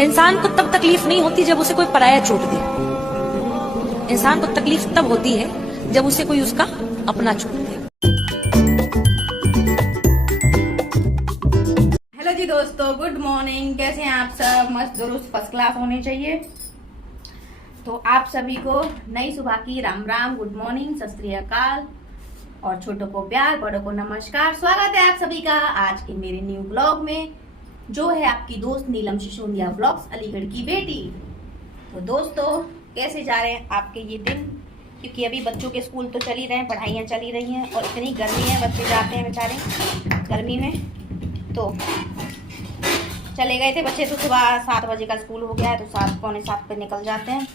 इंसान को तब तकलीफ नहीं होती जब उसे कोई पराया चोट दे। इंसान को तकलीफ तब होती है जब उसे कोई उसका अपना चोट दे। हेलो जी दोस्तों, गुड मॉर्निंग। कैसे हैं आप सब? मस्त दुरुस्त फर्स्ट क्लास होने चाहिए। तो आप सभी को नई सुबह की राम राम, गुड मॉर्निंग, सत श्री अकाल और छोटों को प्यार, बड़ों को नमस्कार। स्वागत है आप सभी का आज के मेरे न्यू ब्लॉग में, जो है आपकी दोस्त नीलम सिसोदिया ब्लॉग्स, अलीगढ़ की बेटी। तो दोस्तों, कैसे जा रहे हैं आपके ये दिन? क्योंकि अभी बच्चों के स्कूल तो चल ही रहे हैं, पढ़ाइयाँ चल ही रही हैं और इतनी गर्मी है, बच्चे जाते हैं बेचारे गर्मी में। तो चले गए थे बच्चे, तो सुबह 7 बजे का स्कूल हो गया है, तो 7 पौने 7 पे निकल जाते हैं।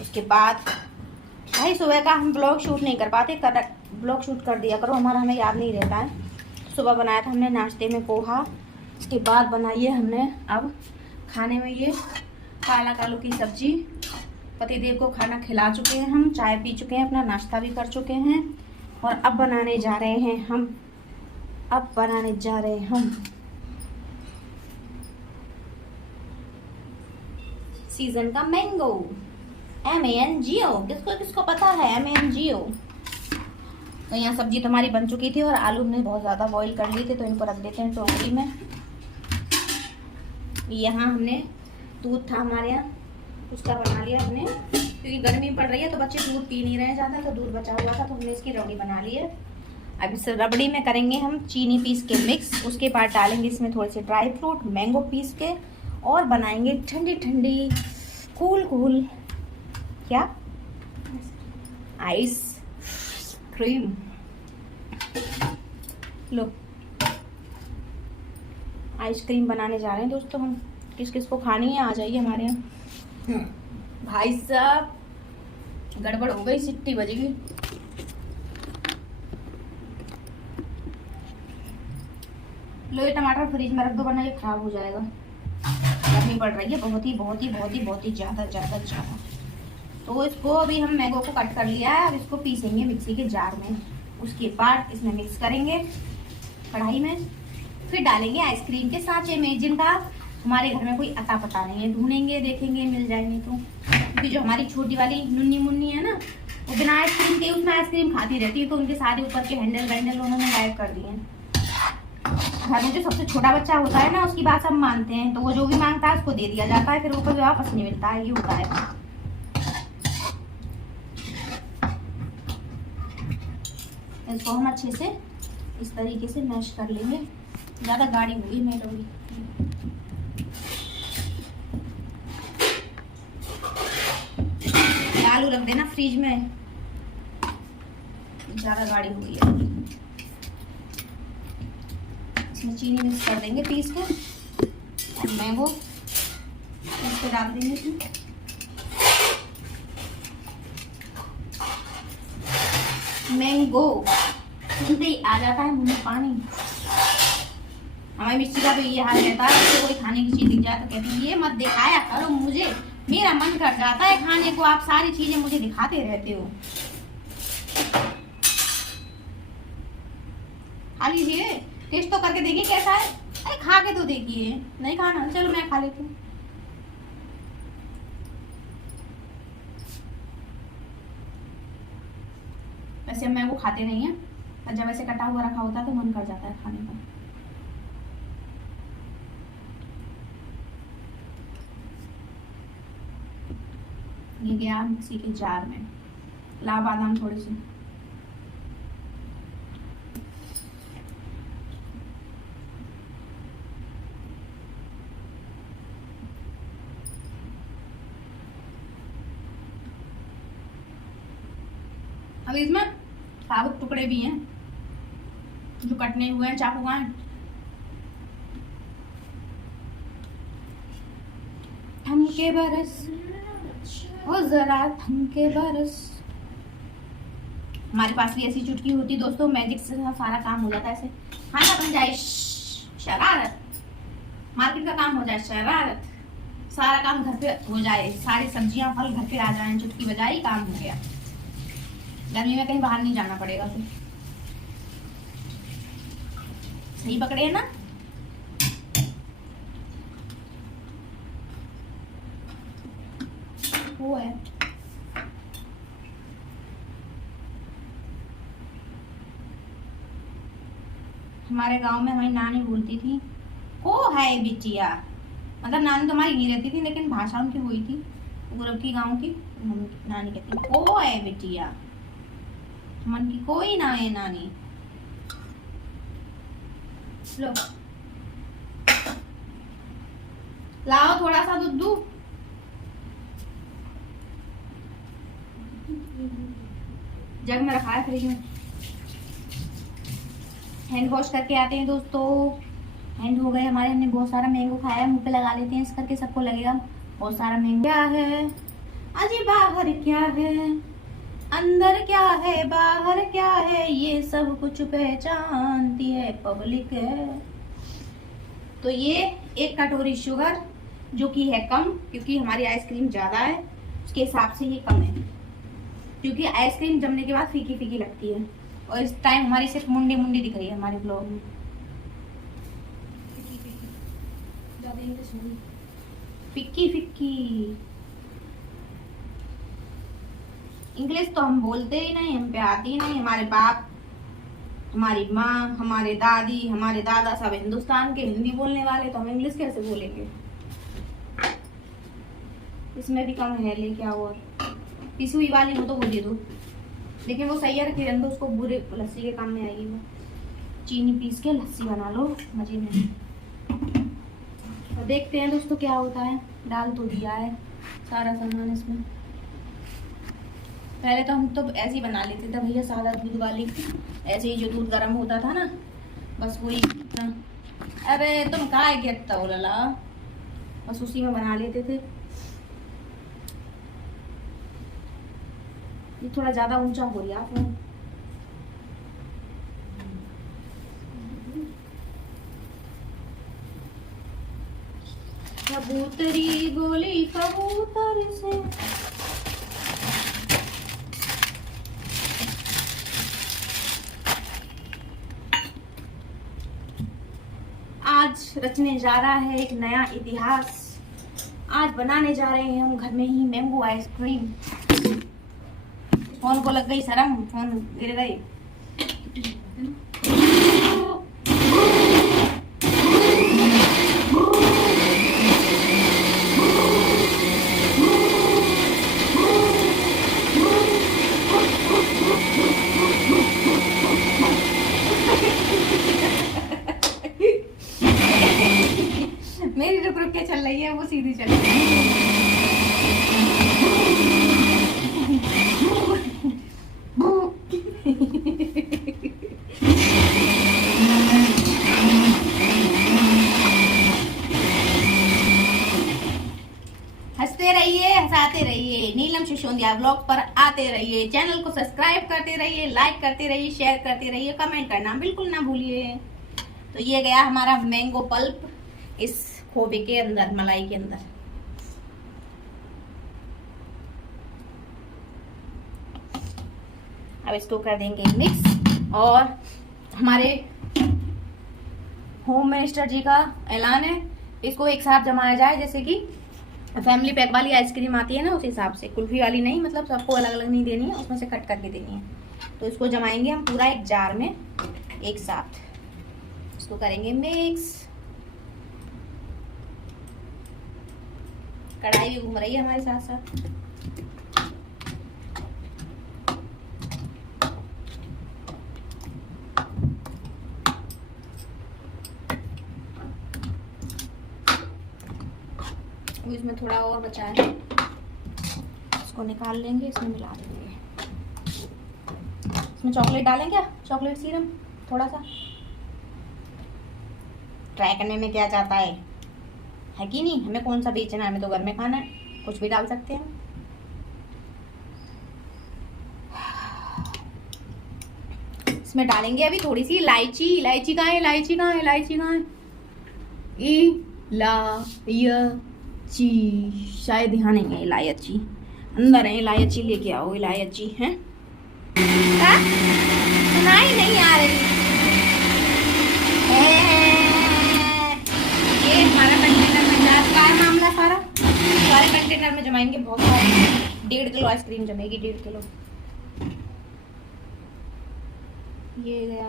उसके बाद भाई सुबह का हम ब्लॉग शूट नहीं कर पाते, ब्लॉग शूट कर दिया करो, हमें याद नहीं रहता है। सुबह बनाया था हमने नाश्ते में पोहा, उसके बाद बनाई है हमने अब खाने में ये पालक आलू की सब्जी। पतिदेव को खाना खिला चुके हैं, हम चाय पी चुके हैं, अपना नाश्ता भी कर चुके हैं और अब बनाने जा रहे हैं हम सीजन का मैंगो, MANGO। किसको पता है MANGO? तो यहाँ सब्जी तो हमारी बन चुकी थी और आलू हमने बहुत ज़्यादा बॉईल कर लिए थे, तो इनको रख देते हैं टोकरी में। यहाँ हमने दूध था हमारे यहाँ, उसका बना लिया हमने, क्योंकि गर्मी पड़ रही है तो बच्चे दूध पी नहीं रहे ज़्यादा, तो दूध बचा हुआ था तो हमने इसकी रबड़ी बना ली है। अब इस रबड़ी में करेंगे हम चीनी पीस के मिक्स, उसके बाद डालेंगे इसमें थोड़े से ड्राई फ्रूट, मैंगो पीस के, और बनाएंगे ठंडी ठंडी कूल क्या आइस क्रीम। लो, आइसक्रीम बनाने जा रहे हैं दोस्तों हम। किस किस को खानी है आ जाइए हमारे यहाँ। भाई साहब, गड़बड़ हो गई, सिट्टी बजेगी। लो, ये टमाटर फ्रिज में रख दो वरना ये खराब हो जाएगा। गर्मी पड़ रही है बहुत ही ज़्यादा। तो इसको अभी हम मैंगो को कट कर लिया है, अब इसको पीसेंगे मिक्सी के जार में। उसके बाद इसमें मिक्स करेंगे कढ़ाई में, फिर डालेंगे आइसक्रीम के सांचे में, जिनका हमारे घर में कोई अता पता नहीं है। ढूंढेंगे, देखेंगे, मिल जाएंगे। तो क्योंकि जो हमारी छोटी वाली नुन्नी मुन्नी है ना, वो बिना आइसक्रीम के उसमें आइसक्रीम खाती रहती है, तो उनके सारे ऊपर के हैंडल उन्होंने गायब कर दिए हैं। घर में जो सबसे छोटा बच्चा होता है ना, उसकी बात सब मानते हैं, तो वो जो भी मांगता है उसको दे दिया जाता है, फिर ऊपर वापस नहीं मिलता है, ये होता है। इसको हम अच्छे से इस तरीके से मैश कर लेंगे। ज़्यादा गाढ़ी हुई मैं लोगी, आलू रख देना फ्रिज में, ज़्यादा गाढ़ी हुई है। इसमें चीनी मिक्स कर देंगे पीस के, और मैंगो इस पे डाल देंगे इसमें। मैंगो सुनते ही आ जाता है मुंह में पानी। हमारी मिर्ची का तो ये हाल रहता है, तो कोई खाने की चीज दिख जाए तो कहती है ये मत दिखाया करो मुझे, मेरा मन कर जाता है खाने को, आप सारी चीजें मुझे दिखाते रहते हो। खा लीजिए, टेस्ट तो करके देखिए कैसा है। अरे खा के तो देखिए, नहीं खाना चलो मैं खा लेती हूँ। वैसे हम मैंगो खाते नहीं हैं, पर जब ऐसे कटा हुआ रखा होता है तो मन कर जाता है खाने का। ये गया मिक्सी के जार में, ला बादाम थोड़ी सी, अब इसमें साबुत टुकड़े भी हैं जो कटने हुए हैं चाकू का। थमके बरस ओ जरा थमके बरस। हमारे पास भी ऐसी चुटकी होती दोस्तों, मैजिक से सारा काम हो जाता है। ऐसे खाना बन जाए शरारत, मार्केट का काम हो जाए शरारत, सारा काम घर पे हो जाए, सारी सब्जियां फल घर पे आ जाए, चुटकी बजाई काम हो गया। गर्मी में कहीं बाहर नहीं जाना पड़ेगा। फिर सही पकड़े है ना? वो है। हमारे गांव में हमारी नानी बोलती थी को है बिटिया, मतलब नानी तो हमारी नहीं रहती थी लेकिन भाषा उनकी हुई थी गुरब की गांव की। नानी कहती को है बिटिया, मन की कोई ना है नानी। लो लाओ थोड़ा सा दूध दूँ। जग में रखा है फ्रिज में। हैंड वॉश करके आते हैं दोस्तों। हैंड हो गए हमारे, हमने बहुत सारा मैंगो खाया, मुंह पे लगा लेते हैं इस करके, सबको लगेगा बहुत सारा मैंगो। क्या है अजी बाहर क्या है, अंदर क्या है बाहर क्या है, ये सब कुछ पहचानती है पब्लिक है। तो ये एक कटोरी शुगर जो कि है कम, क्योंकि हमारी आइसक्रीम ज्यादा है उसके हिसाब से ये कम है, क्योंकि आइसक्रीम जमने के बाद फीकी फीकी लगती है। और इस टाइम हमारी सिर्फ मुंडी मुंडी दिख रही है हमारे ब्लॉग में। फिक्की फिक्की इंग्लिश तो हम बोलते ही नहीं, हम पे आती ही नहीं। हमारे बाप, हमारी माँ, हमारे दादी, हमारे दादा सब हिंदुस्तान के हिंदी बोलने वाले, तो हम इंग्लिश कैसे बोलेंगे। इसमें भी कम है ले क्या, और पिसी हुई वाली हो तो वो दे दो, लेकिन वो सही है रखी रहने दो, उसको बुरे लस्सी के काम में आएगी वो। चीनी पीस के लस्सी बना लो मजे में। तो देखते हैं दोस्तों क्या होता है। डाल तो दिया है सारा सामान इसमें। पहले तो हम तो ऐसे ही बना लेते थे भैया, सादा दूध वाली, ऐसे ही जो दूध गर्म होता था ना, बस वही ना। अरे तुम कहाँ गिरता हो लला, बस उसी में बना लेते थे। ये थोड़ा ज्यादा ऊंचा हो गया आपने। कबूतरी बोली कबूतर से, आज रचने जा रहा है एक नया इतिहास। आज बनाने जा रहे हैं हम घर में ही मैंगो आइसक्रीम। फोन को लग गई शर्म, फोन गिर गई। मेरी रुक रुक के चल रही है, वो सीधी चल रही है। हंसते रहिए, हंसाते रहिए, नीलम सिसोदिया ब्लॉग पर आते रहिए। चैनल को सब्सक्राइब करते रहिए, लाइक करते रहिए, शेयर करते रहिए, कमेंट करना बिल्कुल ना भूलिए। तो ये गया हमारा मैंगो पल्प इस खोबे के अंदर, मलाई के अंदर। अब इसको कर देंगे मिक्स। और हमारे होम मिनिस्टर जी का ऐलान है, इसको एक साथ जमाया जाए, जैसे कि फैमिली पैक वाली आइसक्रीम आती है ना, उस हिसाब से। कुल्फी वाली नहीं, मतलब सबको अलग अलग नहीं देनी है, उसमें से कट करके देनी है। तो इसको जमाएंगे हम पूरा एक जार में एक साथ। इसको करेंगे मिक्स। कढ़ाई भी घूम रही है हमारे साथ साथ। इसमें थोड़ा और बचा है, इसको निकाल लेंगे, इसमें मिला देंगे। इसमें चॉकलेट डालें क्या, चॉकलेट सीरम थोड़ा सा। ट्राई करने में क्या जाता है कि नहीं, हमें कौन सा बेचना है, हमें तो घर में खाना है, कुछ भी डाल सकते हैं। इसमें डालेंगे अभी थोड़ी सी इलायची। इलायची कहाँ है, इलायची कहाँ है, इलायची कहाँ है, इलायची शायद यहाँ नहीं है। इलायची अंदर है, इलायची लेके आओ। इलायची है, सुनाई नहीं आ रही। ये हमारा कंटेनर में का है मामला सारा, सारे कंटेनर में जमाएंगे बहुत सारी, 1.5 किलो आइसक्रीम जमेगी, 1.5 किलो। ये गया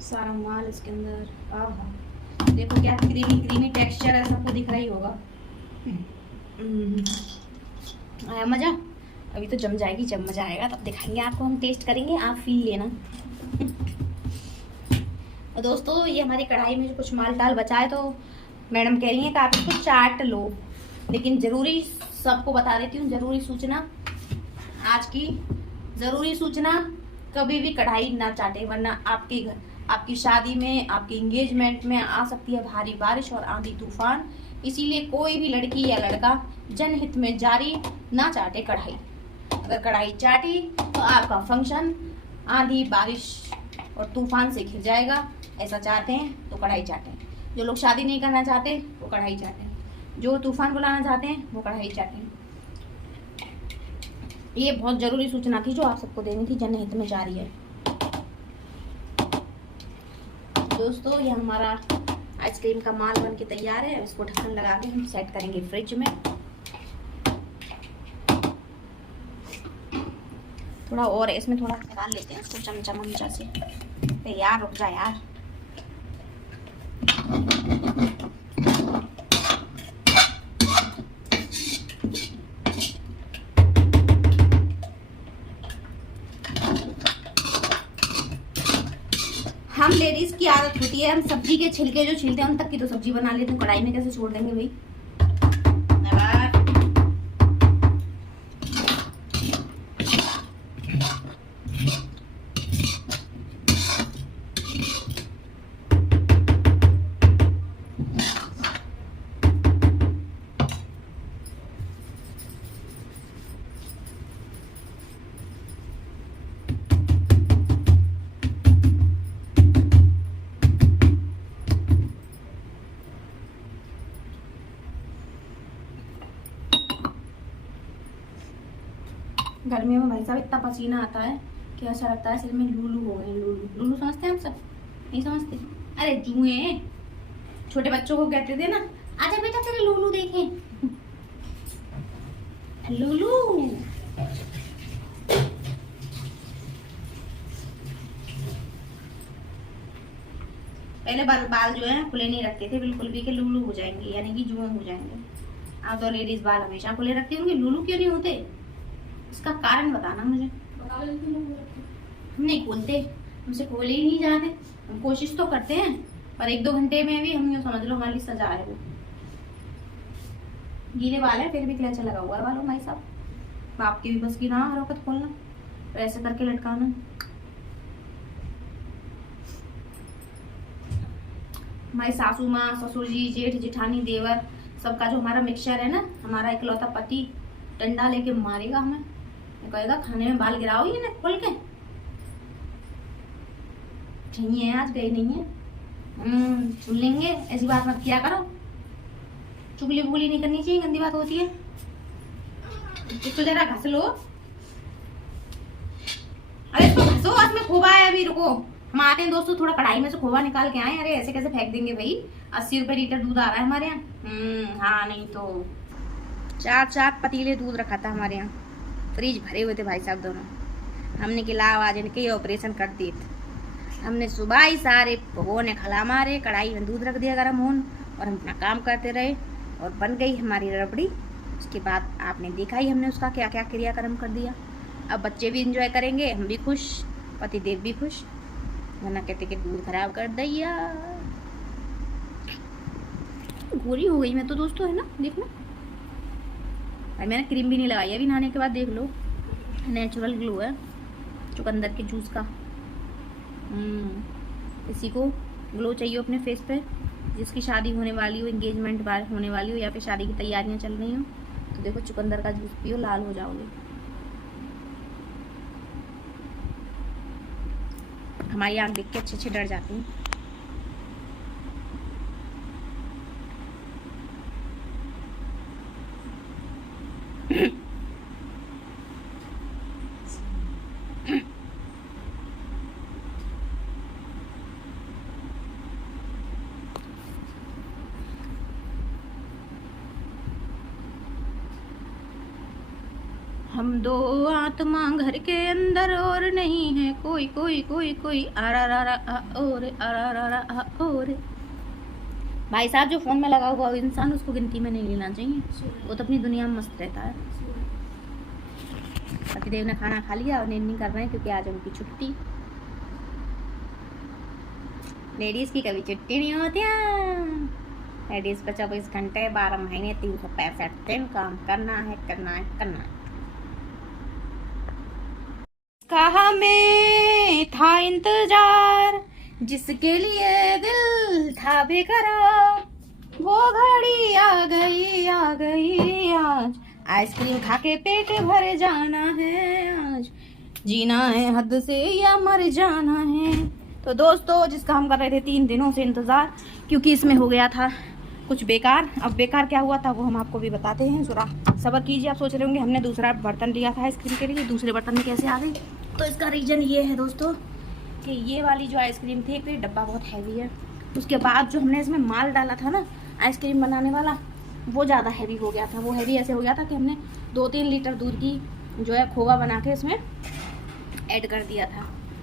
सारा माल इसके अंदर। आहा, देखो क्या क्रीमी क्रीमी टेक्सचर है, सबको दिख रहा ही होगा। आया मजा? अभी तो जम जाएगी, जब मजा आएगा तब दिखाएंगे आपको, हम टेस्ट करेंगे, आप फील लेना। और दोस्तों ये हमारी कढ़ाई में जो कुछ माल टाल बचा है, तो मैडम कह रही है कि आप इसको चाट लो, लेकिन जरूरी सबको बता देती हूँ, जरूरी सूचना आज की, जरूरी सूचना, कभी भी कढ़ाई ना चाटे, वरना आपके घर, आपकी शादी में, आपकी एंगेजमेंट में आ सकती है भारी बारिश और आंधी तूफान। इसीलिए कोई भी लड़की या लड़का जनहित में जारी ना चाटे कढ़ाई। अगर कढ़ाई चाटी तो आपका फंक्शन आंधी बारिश और तूफान से घिर जाएगा। ऐसा चाहते हैं तो कढ़ाई चाटें। जो लोग शादी नहीं करना चाहते वो कढ़ाई चाटें, जो तूफान बुलाना चाहते हैं वो कढ़ाई चाटें। ये बहुत जरूरी सूचना थी जो आप सबको देनी थी, जनहित में जारी है। दोस्तों ये हमारा आइसक्रीम का माल बन के तैयार है। इसको ढक्कन लगा के हम सेट करेंगे फ्रिज में। थोड़ा और इसमें थोड़ा निकाल लेते हैं इसको चमचा ममचा से। यार रुक जा यार। हम लेडीज की आदत होती है, हम सब्जी के छिलके जो छिलते हैं उन तक की तो सब्जी बना लेते हैं, कढ़ाई में कैसे छोड़ देंगे भाई। गर्मियों में भाई साहब इतना पसीना आता है कि ऐसा लगता है सिर में लूलू हो गए। लूलू लूलू समझते हैं हम सब? नहीं समझते? अरे जुए छोटे बच्चों को कहते थे ना, आजा बेटा तेरे लूलू देखें। लूलू पहले बाल जो है खुले नहीं रखते थे बिल्कुल भी, कि लूलू हो जाएंगे, यानी कि जुए हो जाएंगे। अब तो लेडीज बाल हमेशा खुले रखती होंगी, लूलू क्यों नहीं होते? इसका कारण बताना मुझे। हम नहीं खोलते, हमसे खोले ही नहीं जाते। हम कोशिश तो करते हैं पर 1-2 घंटे में भी हम यूँ समझ लो हमारी सजा है। वो गीले बाल है फिर भी क्लचर लगा हुआ है बालों भाई साहब। बाप की भी बस की ना हरकत खोलना, तो ऐसे करके लटकाना। हमारी सासू माँ, ससुर जी, जेठ जेठानी, देवर, सबका जो हमारा मिक्सचर है ना, हमारा इकलौता पति डंडा लेके मारेगा हमें, कहेगा खाने में बाल गिराओ ये ना खोल के। चाहिए है आज, गई नहीं है। सुन लेंगे, ऐसी बात मत किया करो। चुगली बुगली नहीं करनी चाहिए, गंदी बात होती है। तो जरा घस लो। अरे इसको घसो, इसमें खोबा है अभी, रुको हम आते हैं दोस्तों। थोड़ा कढ़ाई में से खोबा निकाल के आए। अरे ऐसे कैसे फेंक देंगे भाई, 80 रुपए लीटर दूध आ रहा है हमारे यहाँ। हाँ नहीं तो 4 पतीले दूध रखा था हमारे यहाँ, फ्रिज भरे हुए थे भाई साहब दोनों। हमने कि लाओ आज इनके ऑपरेशन कर दिए थे। हमने सुबह ही सारे भगोने खला मारे, कढ़ाई में दूध रख दिया गर्म होन, और हम अपना काम करते रहे और बन गई हमारी रबड़ी। उसके बाद आपने देखा ही हमने उसका क्या क्या क्रियाक्रम कर दिया। अब बच्चे भी इंजॉय करेंगे, हम भी खुश, पतिदेव भी खुश, वरना कहते कि दूध खराब कर दिया। गोरी हो गई मैं तो दोस्तों, है ना, देख लो भाई। मैंने क्रीम भी नहीं लगाई अभी नहाने के बाद, देख लो नेचुरल ग्लो है चुकंदर के जूस का। इसी को ग्लो चाहिए अपने फेस पे, जिसकी शादी होने वाली हो, एंगेजमेंट होने वाली हो, या फिर शादी की तैयारियां चल रही हो, तो देखो चुकंदर का जूस पियो, लाल हो जाओगे। हमारी आँख देख के अच्छे डर जाती हैं। हम दो आत्मा घर के अंदर और नहीं है कोई कोई कोई कोई आरा और भाई साहब जो फोन में लगा हुआ इंसान उसको गिनती में नहीं लेना चाहिए, वो तो अपनी दुनिया में मस्त रहता है। पतिदेव ने खाना खा लिया और नींद नहीं कर रहे हैं क्योंकि आज उनकी छुट्टी। लेडीज की कभी छुट्टी नहीं होती है। लेडीज को 24 घंटे 12 महीने 365 दिन काम करना है करना है करना है। कहा में था इंतजार जिसके लिए दिल था बेकरार, वो घड़ी आ गई आज। आइसक्रीम खा के पेट भर जाना है आज, जीना है हद से या मर जाना है। तो दोस्तों जिसका हम कर रहे थे 3 दिनों से इंतजार, क्योंकि इसमें हो गया था कुछ बेकार। अब बेकार क्या हुआ था वो हम आपको भी बताते हैं, जरा सब्र कीजिए। आप सोच रहे होंगे हमने दूसरा बर्तन लिया था आइसक्रीम के लिए, दूसरे बर्तन में कैसे आ गई। तो इसका रीज़न ये है दोस्तों कि ये वाली जो आइसक्रीम थी, एक तो ये डब्बा बहुत हैवी है, उसके बाद जो हमने इसमें माल डाला था ना आइसक्रीम बनाने वाला, वो ज़्यादा हैवी हो गया था। वो हैवी ऐसे हो गया था कि हमने 2-3 लीटर दूध की जो है खोवा बना के इसमें ऐड कर दिया था।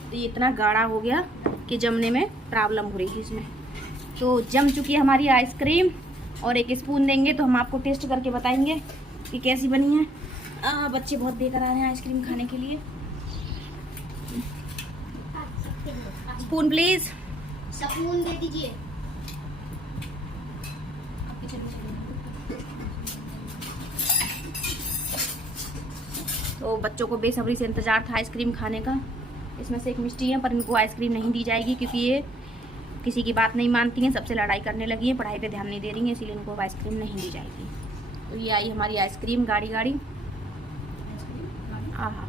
तो ये इतना गाढ़ा हो गया कि जमने में प्रॉब्लम हो रही थी इसमें। तो जम चुकी है हमारी आइसक्रीम, और एक स्पून देंगे तो हम आपको टेस्ट करके बताएंगे कि कैसी बनी है। बच्चे बहुत बेकार आ रहे हैं आइसक्रीम खाने के लिए। स्पून प्लीज, स्पून दे दीजिए। तो बच्चों को बेसब्री से इंतजार था आइसक्रीम खाने का। इसमें से एक मिष्टी है पर इनको आइसक्रीम नहीं दी जाएगी क्योंकि ये किसी की बात नहीं मानती हैं, सबसे लड़ाई करने लगी हैं, पढ़ाई पे ध्यान नहीं दे रही हैं, इसीलिए इनको आइसक्रीम नहीं दी जाएगी। तो ये आई हमारी आइसक्रीम गाड़ी गाड़ी। आहा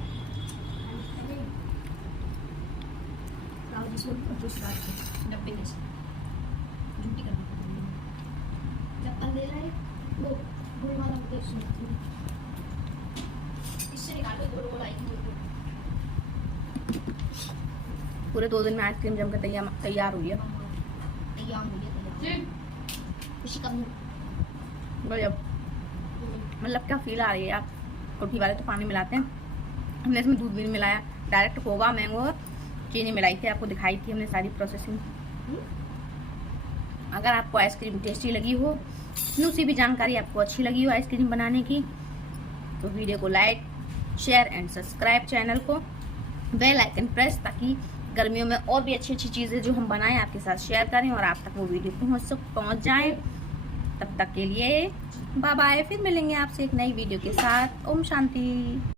पूरे 2 दिन में आइसक्रीम जमकर तैयार हुई है। मतलब क्या फील आ रही है। आप कुल्फी वाले तो पानी मिलाते हैं, हमने इसमें दूध भी नहीं मिलाया, डायरेक्ट खोवा मैंगो और चीनी मिलाई थी, आपको दिखाई थी हमने सारी प्रोसेसिंग। अगर आपको आइसक्रीम टेस्टी लगी हो, दूसरी भी जानकारी आपको अच्छी लगी हो आइसक्रीम बनाने की, तो वीडियो को like share and subscribe channel को, बेल आइकन प्रेस, ताकि गर्मियों में और भी अच्छी अच्छी चीज़ें जो हम बनाएं आपके साथ शेयर करें और आप तक वो वीडियो पहुंच जाए। तब तक के लिए बाय बाय, फिर मिलेंगे आपसे एक नई वीडियो के साथ। ओम शांति।